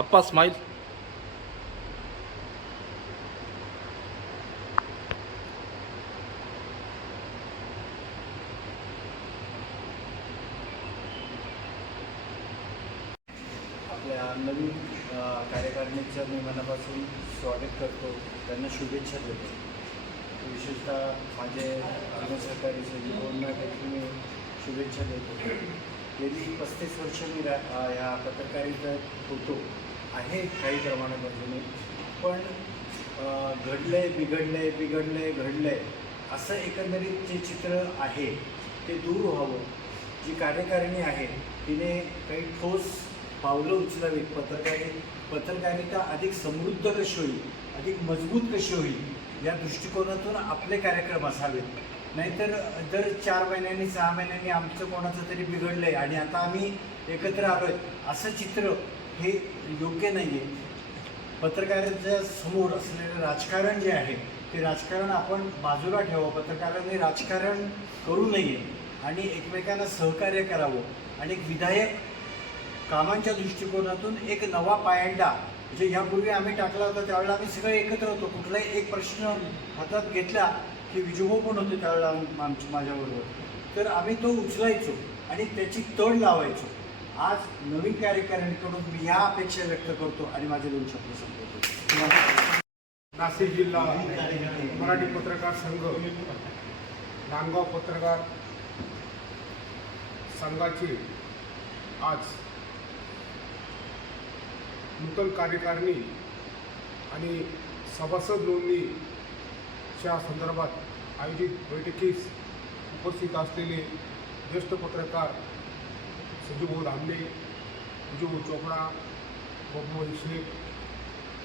अप्पा smile आपल्या नवीन कार्यकारिणीच्या कार्यकारिणीचं मी मनापासून स्वागत करतो. त्यांना शुभेच्छा देतो. विशेषतः माझे जुने सहकारी सजीव देखील मी शुभेच्छा देतो. गेली पस्तीस वर्ष मी रा या पत्रकारितेत होतो. आहे काही प्रमाणामध्ये आहे पण आहे घडलंय बिघडलंय बिघडलंय घडलंय असं एकंदरीत जे चित्र आहे ते दूर व्हावं. जी कार्यकारिणी आहे तिने काही ठोस पावलं उचलावीत. पत्रकारी पत्रकारिता अधिक समृद्ध कशी होईल? अधिक मजबूत कशी होईल? या दृष्टिकोनातून आपले कार्यक्रम असावेत. नाहीतर दर चार महिन्यांनी सहा महिन्यांनी आमचं कोणाचं तरी बिघडलं आहे आणि आता आम्ही एकत्र आलो आहे असं चित्र हे योग्य नाही आहे पत्रकारांच्या समोर असलेलं राजकारण जे आहे ते राजकारण आपण बाजूला ठेवावं. पत्रकारांनी राजकारण करू नये आणि एकमेकांना सहकार्य करावं. आणि एक विधायक कामांच्या दृष्टिकोनातून एक नवा पायंडा म्हणजे यापूर्वी आम्ही टाकला होता त्यावेळेला आम्ही सगळे एकत्र होतो. कुठलाही एक प्रश्न हातात घेतला की विजूभाऊ पण होते त्यावेळेला आमच्या माझ्याबरोबर? तर आम्ही तो उचलायचो आणि त्याची तड लावायचो. आज नवीन कार्यकारिणीकडून मी ह्या अपेक्षा व्यक्त करतो आणि माझे दोन शब्द संपवतो. नाशिक जिल्हा मराठी पत्रकार संघ नांदगाव पत्रकार संघाची आज नूतन कार्यकारिणी आणि सभासद नोंदणीच्या संदर्भात आयोजित बैठकीस उपस्थित असलेले ज्येष्ठ पत्रकार संजूभाऊ धामणे विजू चोपडा बबमोहन शेख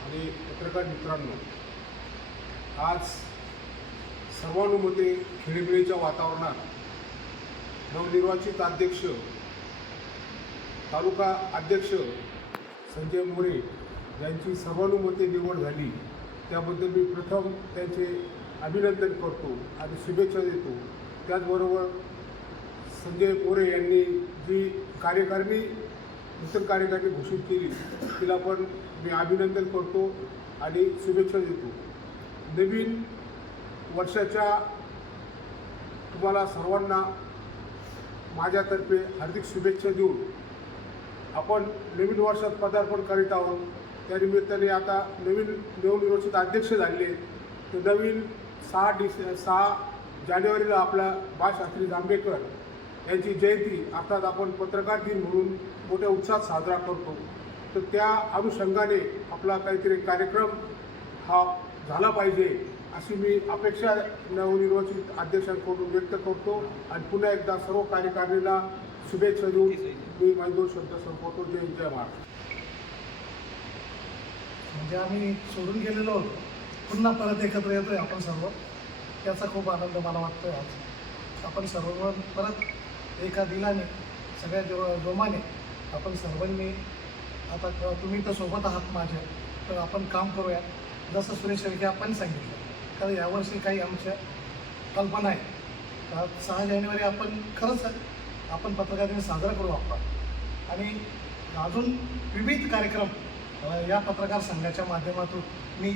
आणि पत्रकार मित्रांनो आज सर्वानुमते खेळीमेळीच्या वातावरणात नवनिर्वाचित अध्यक्ष तालुका अध्यक्ष संजय मोरे यांची सर्वानुमते निवड झाली. त्याबद्दल मी प्रथम त्यांचे अभिनंदन करतो आणि शुभेच्छा देतो. त्याचबरोबर संजय गोरे यांनी जी कार्यकारिणी नूतन कार्यकारिणी घोषित केली तिला पण मी अभिनंदन करतो आणि शुभेच्छा देतो. नवीन वर्षाच्या तुम्हाला सर्वांना माझ्यातर्फे हार्दिक शुभेच्छा देऊन आपण नवीन वर्षात पदार्पण करीत आहोत. त्या निमित्ताने आता नवीन नवनिर्वाचित अध्यक्ष झाले. तर नवीन सहा डिस सहा जानेवारीला आपला बाळशास्त्री जांभेकर यांची जयंती अर्थात आपण पत्रकार दिन म्हणून मोठ्या उत्साहात साजरा करतो. तर त्या अनुषंगाने आपला काहीतरी कार्यक्रम हा झाला पाहिजे अशी मी अपेक्षा नवनिर्वाचित अध्यक्षांकडून व्यक्त करतो. आणि पुन्हा एकदा सर्व कार्यकारिणीला शुभेच्छा देऊन मी माझे दोन शब्द संपवतो. जय जय महाराष्ट्र. म्हणजे आम्ही सोडून गेलेलो होतो. पुन्हा परत एकत्र येतोय आपण सर्व. त्याचा खूप आनंद मला वाटतोय आज. आपण सर्व परत एका दिलाने सगळ्या जो जोमाने आपण सर्वांनी आता तुम्ही तर सोबत आहात माझ्या तर आपण काम करूया. जसं सुरेश शेळके आपण सांगितलं कारण यावर्षी काही आमच्या कल्पना आहे. सहा जानेवारी आपण खरंच आपण पत्रकार दिन साजरा करू आपण. आणि अजून विविध कार्यक्रम या पत्रकार संघाच्या माध्यमातून मी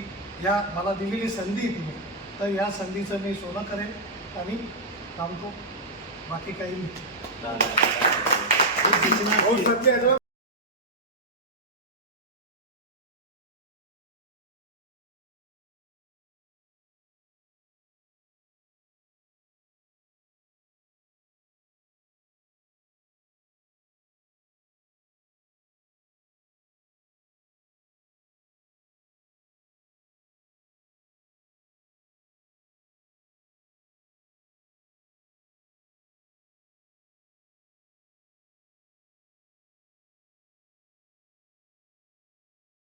या मला दिलेली संधी तुम्ही. तर या संधीचं मी सोनं करेन आणि थांबतो. बाकी काही